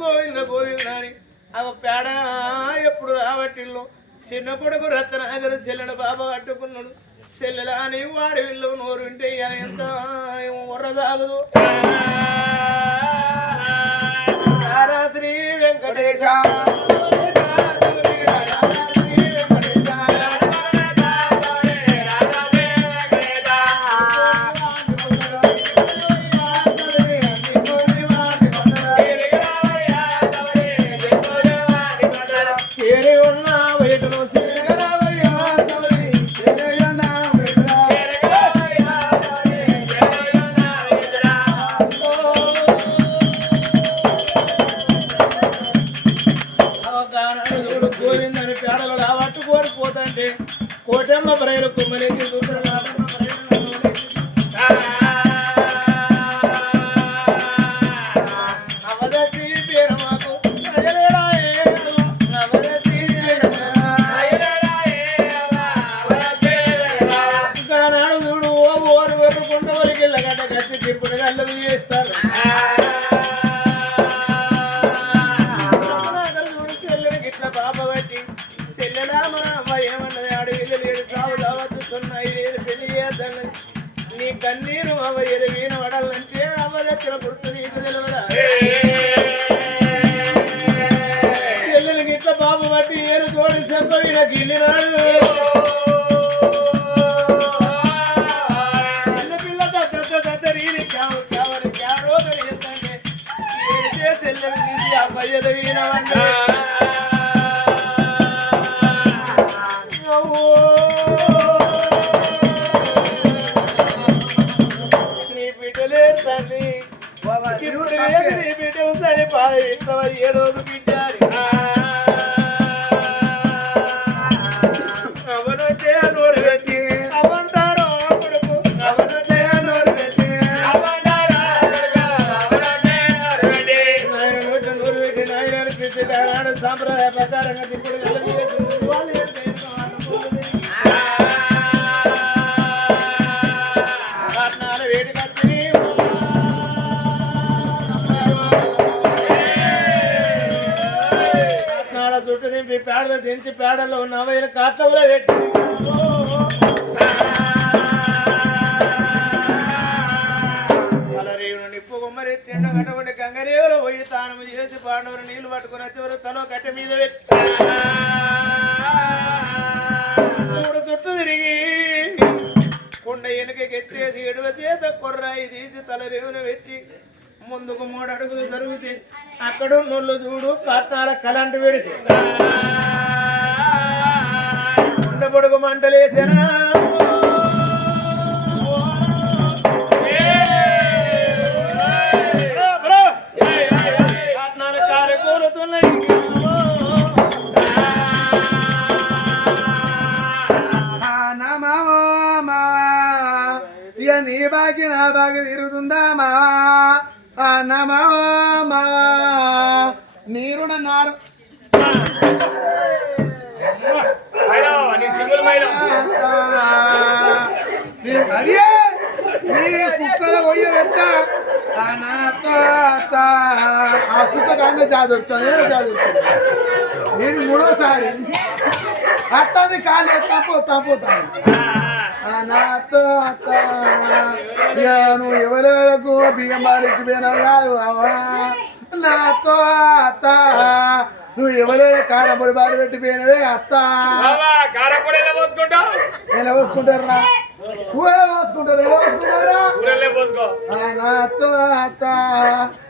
గోవింద గోవింద అని ఆ పేడ ఎప్పుడు రావట్టిల్లు చిన్న కొడుకు రత్నాగరు చెల్లెను బాబా పట్టుకున్నాడు చెల్లెల అని వాడి విల్లు నోరు వింటే ఎంత ఉర్రదాగదు శ్రీ వెంకటేశ. సరి పాయిస్తావ పేడలు దించి పేడలో ఉన్న అవైన కాస్తవులో పెట్టి అలరేవును నిప్పు కట్టబడి గంగరేవులో పోయి తాను చేసి పాండవులు నీళ్ళు పట్టుకుని వచ్చేవారు తలో కట్టె మీద పెట్టి. మూడు చుట్టూ తిరిగి కుండ వెనుక ఎత్తేసి ఎడవ చేత కొర్రాయి తీసి తల రేవులు పెట్టి. ముందుకు మూడు అడుగులు జరుగుతాయి అక్కడ నొల్లు చూడు పట్నాల కలంటి పెడితే. ఉండబడుగు పొడుగు కుక్క కానీ జాదొస్తుంది జాదొస్తుంది నేను మూడోసారి. అత్తని కాలు ఎత్తా తప్పుతాను నాతో అత్త. ఇక నువ్వు ఎవరెవరకు బియ్యం బాలికి కాదు నాతో అత్త. నువ్వు ఎవరెవరు కాడబడి బారి పెట్టి పోయినవే అత్త ఎలా పోసుకుంటారా ఊరే పోసుకుంటారు? ఎలా పోసుకుంటారా నాతో అత్త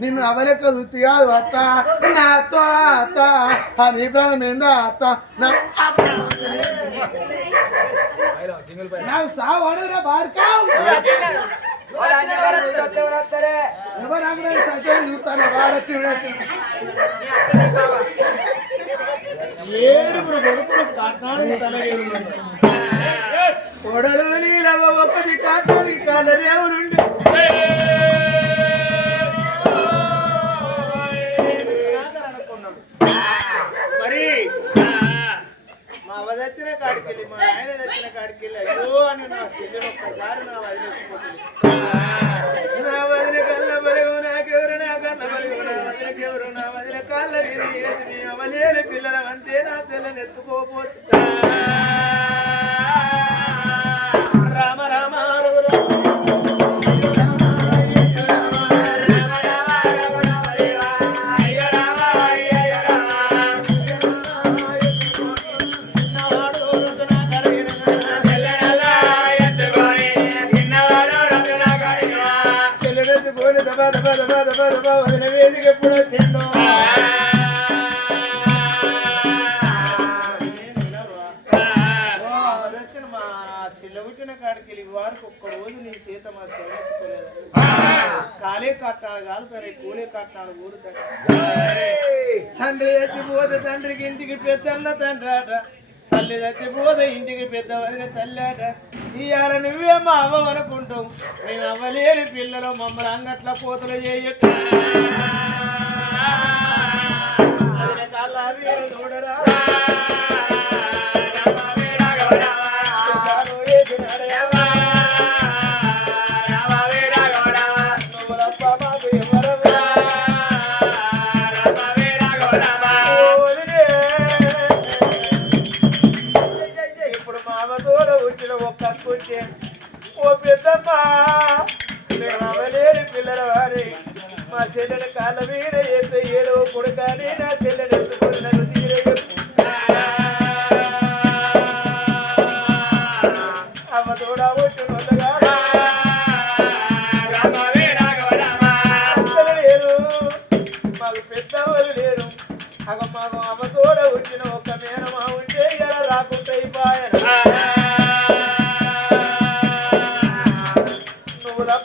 నిన్ను అవలెక్క చూస్తే కాదు అత్త. నాతో అత్త ఆ నీ ప్రాణం ఏందా అత్త. నా నాకు సావు అడుగురా బాడుకావు ఎవరు చూస్తాను వాడొచ్చి వీడొచ్చి. ఏడుగురు కొడుకులు నీలవ కాకది కాలదేవునుండి మరి మా అవ్వ తెచ్చిన కాడికెళ్ళి మా ఆయన తెచ్చిన కాడికెళ్ళి అయ్యో అని నా చెల్లెలు ఒక్కసారి నా వదిలేకపోతుంది నా వదిలే కాళ్ళ మీద వేసి నీ అవలేని పిల్లల అంతే నా చెల్లెని కాడికి వారికి ఒక్క రోజు నీ చేత మా చెల్లెత్తుకోలేదు కాలే కట్టాడు కాదు సరే కూలే కట్టాడు ఊరుతాడు తండ్రి చచ్చిపోతే తండ్రికి ఇంటికి పెద్దన్న తండ్రి ఆట తల్లి చచ్చిపోతే ఇంటికి పెద్ద వదిన తల్లి ఆట ఇవాళ నువ్వే మా అవ్వ అనుకుంటావు. మేము అవ్వలేని పిల్లలు మమ్మల్ని అంగట్ల పోతలు వీరు చూడరా? ఇప్పుడు మామ తోడ వచ్చిన ఒక్క కూర్చే ఓ పెద్దమ్మ మేము అవలేని పిల్లల వారి మా చెల్లెల కాళ్ళ మీద ఎత్తే ఏడో కొడుకాని నా చెల్లెలు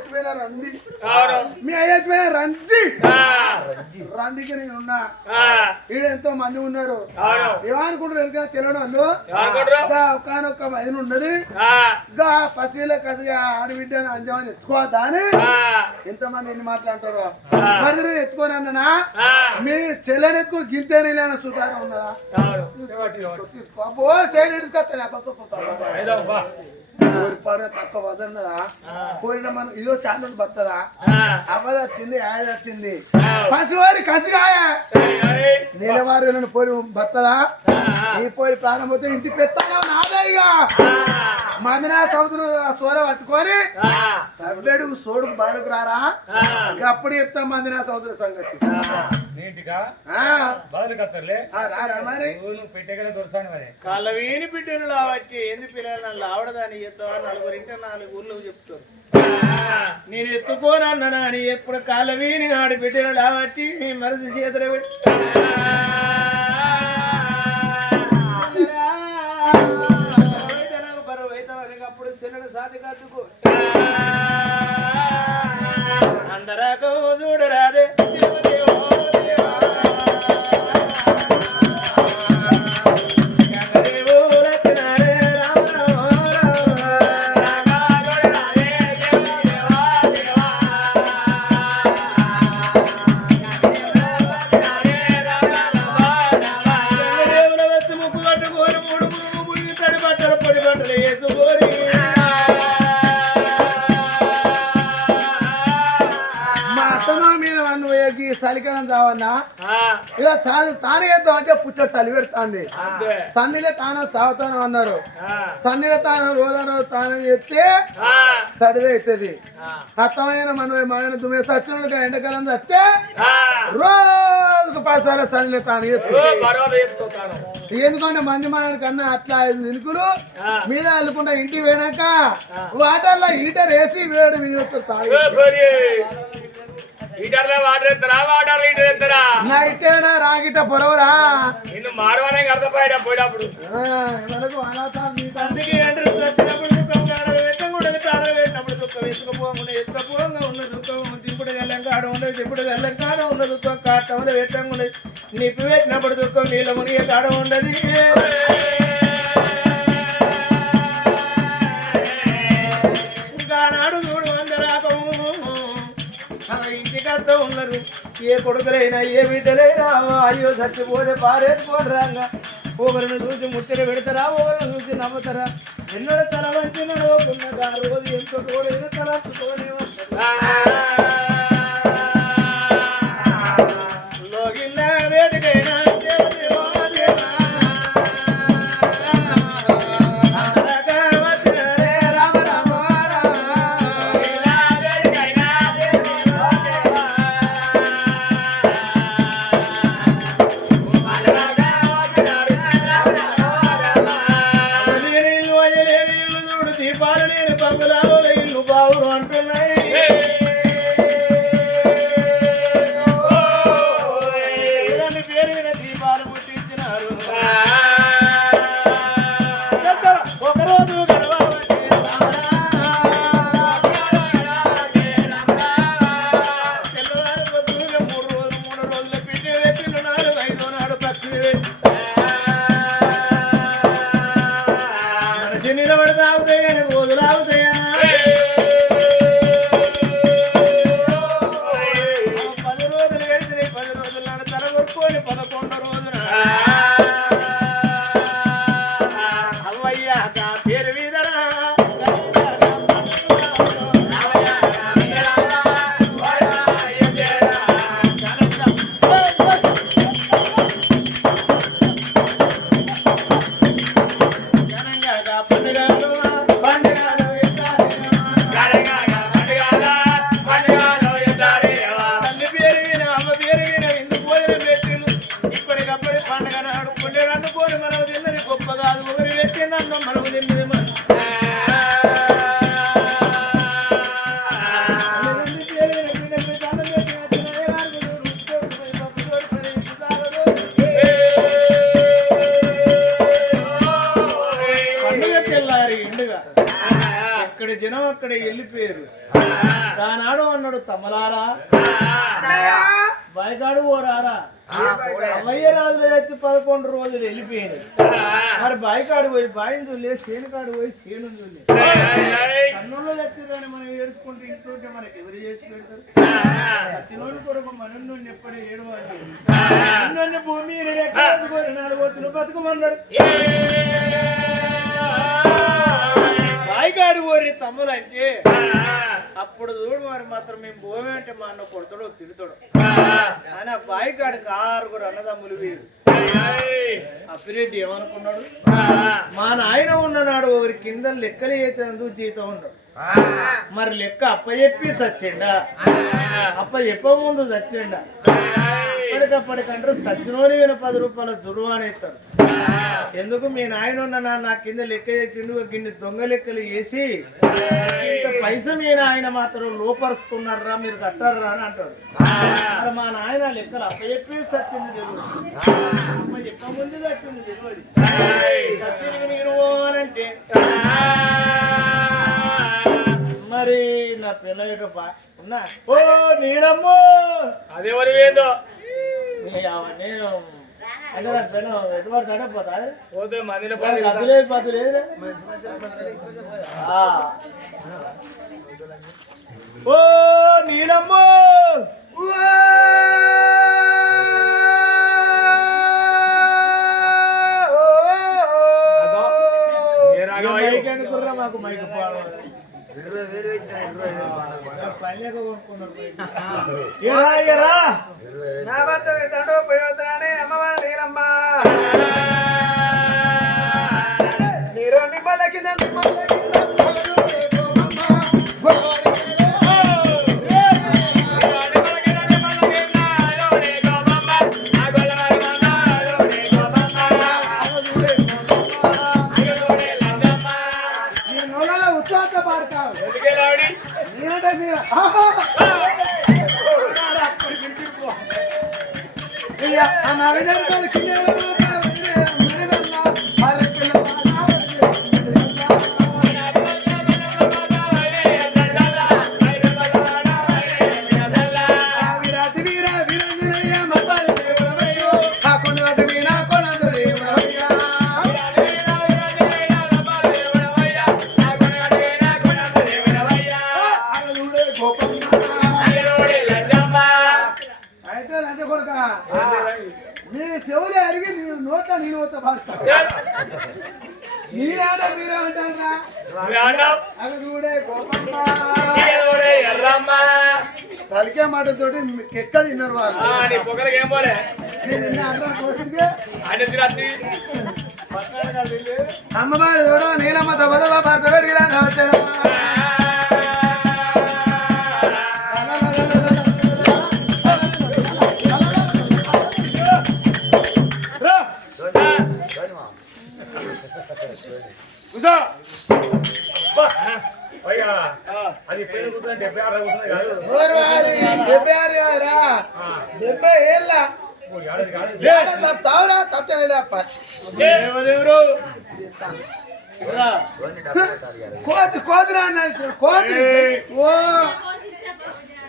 చచ్చిపోయిన రంది. మీ అయ్య చచ్చిపోయిన రంజి. రందికి నేను ఉన్నా. ఈడ ఎంతో మంది ఉన్నారు. ఏమనుకుంటారు ఇంకా తెలియడం వాళ్ళు ఇంకా ఒకనొక వదిన ఉన్నది. ఇంకా పసిల కసిగా ఆడబిడ్డ అంజమని ఎత్తుకోవద్దా అని ఎంతమంది ఎన్ని మాట్లాడతారు మరి నేను ఎత్తుకొని అన్నానా? మీ చెల్లెని ఎత్తుకొని గింతేనే లేని సుతారం ఉన్నదా తీసుకో అబ్బో శైలి ఇడుచుకొస్తాను అబ్బా కోరి పాడు తక్కువ వదన్నదా కోరిన మనం ఇదో ఛానల్ బతుందా అవ్వది వచ్చింది ఆయన వచ్చింది. పసివాడి కసిగాయ. నీలవారు పోయి బత్తదా ఈ పోయి ప్రాణం పోతే ఇంటి పెత్తాను నాదేగా మందినా సముద్రం సోల పట్టుకొని సవ్వేడు సోడుకు బాలకు రారా? ఇక అప్పుడు చెప్తాం మందినా సముద్ర సంగతి. నీటిగా ఆ, బదులు కత్తర్లే ఆ, రారా మరి? పెట్టగల దొరుకుతాను మరి. కళ్ళ వీని బిడ్డను లావట్టి ఏంది పిల్లలు నన్ను ఆవడదాన్ని ఎత్తావా నాలుగు ఊర్లు చెప్తారు నేను ఎత్తుకోనన్నా అని ఎప్పుడు కాళ్ళ వీని నాడు పెట్టిన లావట్టి నీ మనసు చేతులు బరువు అప్పుడు చిన్న సాధి కట్టుకో అందరాక చూడరాదే ఇలా చలి తాను వేద్దాం అంటే పుట్టడు చలి పెడుతుంది సన్నిలో తాను చావుతాను అన్నారు. సన్నిలో తాను రోజా రోజు తాను చేస్తే సడిదే అవుతుంది అత్తమైన మనం మన దుమ్మే సచ్చినట్టుగా ఎండాకాలం చస్తే. రోజుకు పదిసార్లు సన్నిలో తాను చేస్తుంది. ఎందుకంటే మంది మన కన్నా అట్లా ఐదు ఇనుకులు. మీద వెళ్ళకుండా ఇంటికి పోయినాక వాటర్లో హీటర్ వేసి వేడి వినియోగం తాగి ఓ, పోనీ. హీటర్లో వాటర్ ఎత్తరా వాటర్ హీటర్ ఎత్తరా నైటేనా రాగిట పొరవరా నిన్ను మాడవనే పోయినప్పుడు మనకు అలాసాలు నీకు అందుకే ఎంట్రీ వచ్చినప్పుడు దుఃఖం కాడ పెట్టకూడదు కాడ పెట్టినప్పుడు దుఃఖం ఎత్తుకపోకుండా ఎత్తుకపోగా ఉన్న దుఃఖం. దింపుడు గల్లం కాడ ఉండదు దింపుడు గల్లం కాడ ఉన్న దుఃఖం. కాటంలో పెట్టకుండా నిప్పి పెట్టినప్పుడు దుఃఖం నీళ్ళ మునిగే కాడ ఉండదు ఇంకా నాడు చూడు ఏ కొడుకులైనా ఏ బిడ్డలైనా అయ్యో చచ్చిపోతే పారేసుకోరాగా ఒకరిని చూసి ముచ్చట పెడతారా ఒకరిని చూసి నమ్ముతారా ఎన్నడూ తల వంచి నడవకుండా రోజు ఎంతో తోడైన తలచుకోనే ఎక్కడి జనం అక్కడ వెళ్ళిపోయారు. దానాడు అన్నాడు తమలారా. బయకాడు పోరారా అమ్మయ్య రాజులు వచ్చి పదకొండు రోజులు వెళ్ళిపోయింది మరి బాయికాడు పోయి బాయిని చూడలే సేనుకాడు పోయి సేను చూడలే కన్నుల్లో వచ్చిందని మనం ఏడుచుకుంటే ఇంటుంటే మనకి ఎవరు చేసి పెడతారు? కొరకు మనం నుండి ఎప్పుడు ఏడవాలి నన్ను భూమి నాలుగు బతుకమన్నారు. పోరి తమ్ముడు అంటే అప్పుడు చూడు మరి మాత్రం మేము భూమి అంటే మా అన్న కొడతాడో తిడతాడు. ఆయన బాయికాడికి ఆరుగురు అన్నదమ్ములు వీరు అప్పిరెడ్డి ఏమనుకున్నాడు? మా నాయన ఉన్ననాడు ఒకరి కింద లెక్కలు చేసేందుకు జీతం ఉన్నాడు. మరి లెక్క అప్ప చెప్పి చచ్చిండా అప్ప చెప్ప ముందు చచ్చిండా అప్పటికప్పటికంటారు సచ్చినోని పది రూపాయల జురువు అని ఇస్తాడు. ఎందుకు మీ నాయన ఉన్న నా కింద లెక్క చేసిండు? గిన్నె దొంగ లెక్కలు వేసి ఇంత పైస మీ నాయన మాత్రం లోపరుచుకున్నారా? మీరు కట్టారా అని అంటాడు మరి మా నాయన లెక్కలు అప్ప చెప్పి సచ్చింది తెలియదు. అప్ప చెప్ప ముందు సచ్చింది తెలియదు. నేను మరి నా పిల్ల ఉన్నా? ఓ నీలమ్మో! అదేవరి ఏందో నీ అవ- పెను పోతే? మందిలో అదిలేదు పదులేదు ఓ Iya, anak-anak itu కొడుక? నీ చెవులు అడిగి నీ నోట్ల నేను వస్తా భాస్తా నీరాట మీరే ఉంటారా చూడే గోపమ్మ. తలికే మాట తోటి కెక్క తిన్నారు వాళ్ళు. అమ్మవారు చూడ నీలమ్మ తమ తమ భర్త పెరిగిరా అయ్యా అది పేరు కూర్చొని డెబ్బై ఆరు కూర్చున్నది కాదు. డెబ్బై ఆరు కాదురా. డెబ్బై ఏళ్ళ. తావురా. కోతి కోతిరా కోతి. ఓ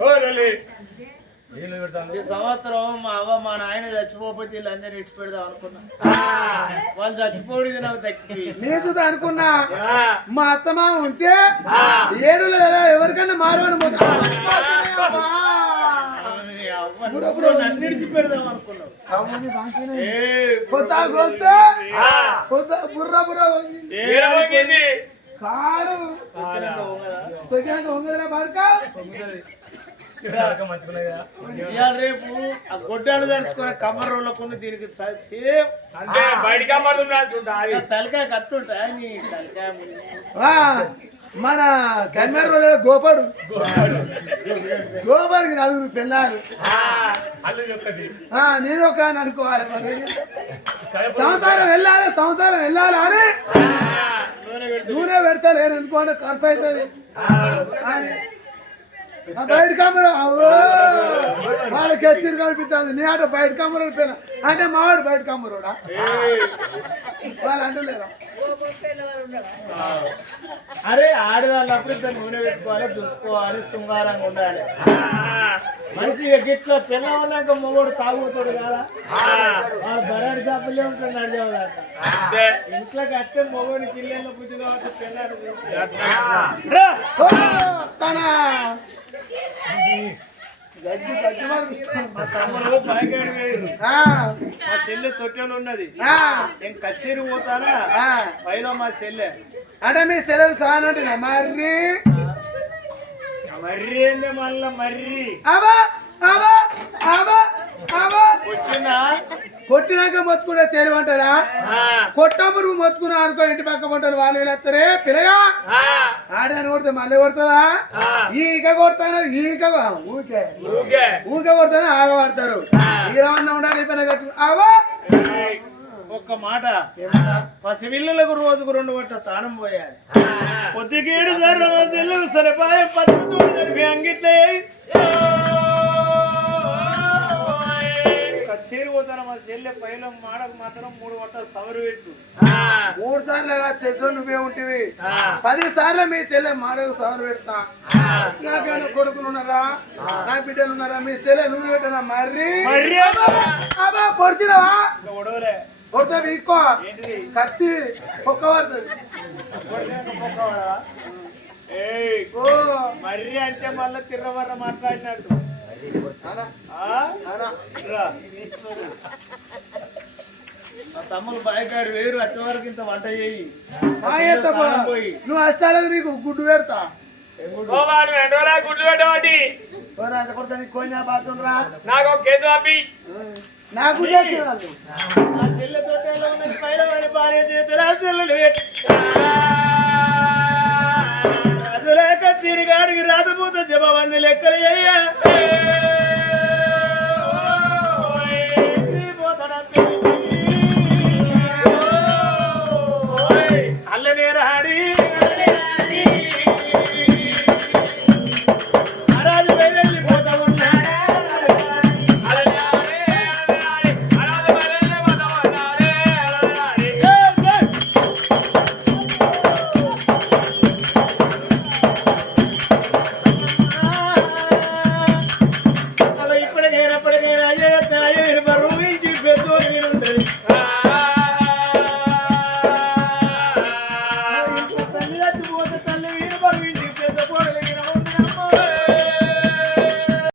ఓ లల్లి. నీళ్ళు పెడతాను ఈ సంవత్సరం మా అవ్వ మా నాయన చచ్చిపోతే వీళ్ళందరూ ఇచ్చి పెడదాం అనుకున్నా. వాళ్ళు చచ్చిపోడు నేను చూద్దా అనుకున్నా. మా అత్తమా ఉంటే ఎలా ఎవరికైనా మారవని బుర్ర బుర్ర బాడుక మంచుకున్నది ఇవాళ రేపు ఆ గొడ్డాలు తడుచుకునే కమ్మర్ రోళ్ళకుండా దీనికి తలకాయ మన కన్మర్ గోపాడు. గోపాడికి నలుగురు పిల్లలు. అల్లు చెప్తుంది. ఆ, నేను ఒక అనుకోవాలి. సంవత్సరం వెళ్ళాలి సంవత్సరం వెళ్ళాలి అని నూనె పెడుతూ. లేను ఎందుకంటే ఖర్చు అవుతుంది. బయట కమ్మరు వాళ్ళకి ఎత్తిరి కనిపిస్తుంది నీ ఆట బయట కమ్మరు పోయినా అంటే మావాడు బయట కమ్మరుడా ఏయ్, వాళ్ళు అంటలేరా అరే ఆడవాళ్ళప్పుడు ఇంత నూనె పెట్టుకోవాలి చూసుకోవాలి శృంగారంగా ఉండాలి మంచిగా గిట్ల పిల్లవాళ్ళక మొగోడు తాగుతాడు కదా వాడు బరాడి చేపలే ఉంటాడు నడిచేవాళ్ళ అంతే ఇంట్లోకి వస్తే మొగోడికి ఇల్లు బుద్ధి కాబట్టి పిల్లాడు మా చెల్లె తొట్టెలు ఉన్నది. నేను కచేరి పోతానా. పైన మా చెల్లె. అంటే మీ సెలవు సానంటున్నా మరి మర్రి ఏంది మళ్ళా మర్రి? అవా అవా అవా అవా వచ్చిందా కొట్టినాక మొత్తుకుంటే తెలివంటారా కొట్టప్పుడు మొత్తుకున్నా అనుకో ఇంటి పక్క పంటలు వాళ్ళు వీళ్ళెత్తరే పిల్లగా? ఆడని కొడితే మళ్ళీ కొడుతుందా? ఈక కొడతాను? ఈక ఊకే ఊకే కొడతాను? ఆగబడతారు ఈరమన్నా ఉండాలి? పని కట్టు అవా ఏయ్, ఒక్క మాట. పసిపిల్లలకు రోజుకు రెండు గంట తానం పోయాలి. పొద్దుకేడు సరిపాయ పద్ధతులు జరిపి పోతాను మా చెల్లె మాడకు మాత్రం మూడు గంటల సవరు పెట్టు. మూడు సార్లు చెట్లు నువ్వే ఉంటివి. పది సార్లు మీ చెల్లె మాడకు సవరు పెడతా. నాకేమైనా కొడుకులు ఉన్నారా? నా బిడ్డలు ఉన్నారా? మీ చెల్లె నువ్వు పెట్టినా? మర్రి. మర్రి అబ్బా పొడిచినవా? ఇంకా ఉడవలే కొడితే వీక్కో. కత్తి ఒక్క పడుతుంది. మర్రి అంటే మళ్ళీ తిర్రవర్ర మాట్లాడినట్టు. తమ్ముడు బాయికాడు వేరు వరకు ఇంత వంట చేయి. నువ్వు అష్టాలకు నీకు గుడ్డు పెడతా. గుడ్లు కొడతా నీకు నాకు ఒక కేసు పంపి. నా గుడ్డే తినాలి ఆ చెల్లె తోటలో ఉన్న పైన వాడి భార్య చేతుల చెల్లెలు లెక్క తిరిగాడికి రాజపూత జపవంది లెక్కలు అయ్యా అల్లనే